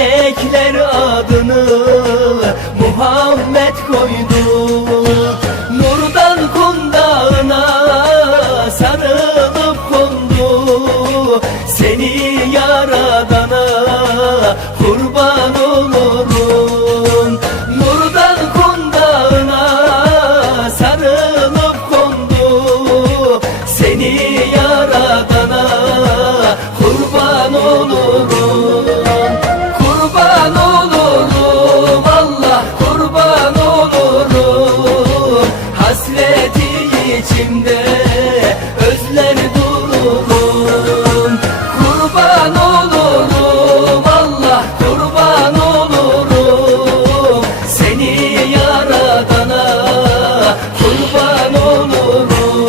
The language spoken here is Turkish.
melekler adını Muhammed koydu. Nurdan kundağına sarılıp kondu. Seni yaradan içimde. Özler durur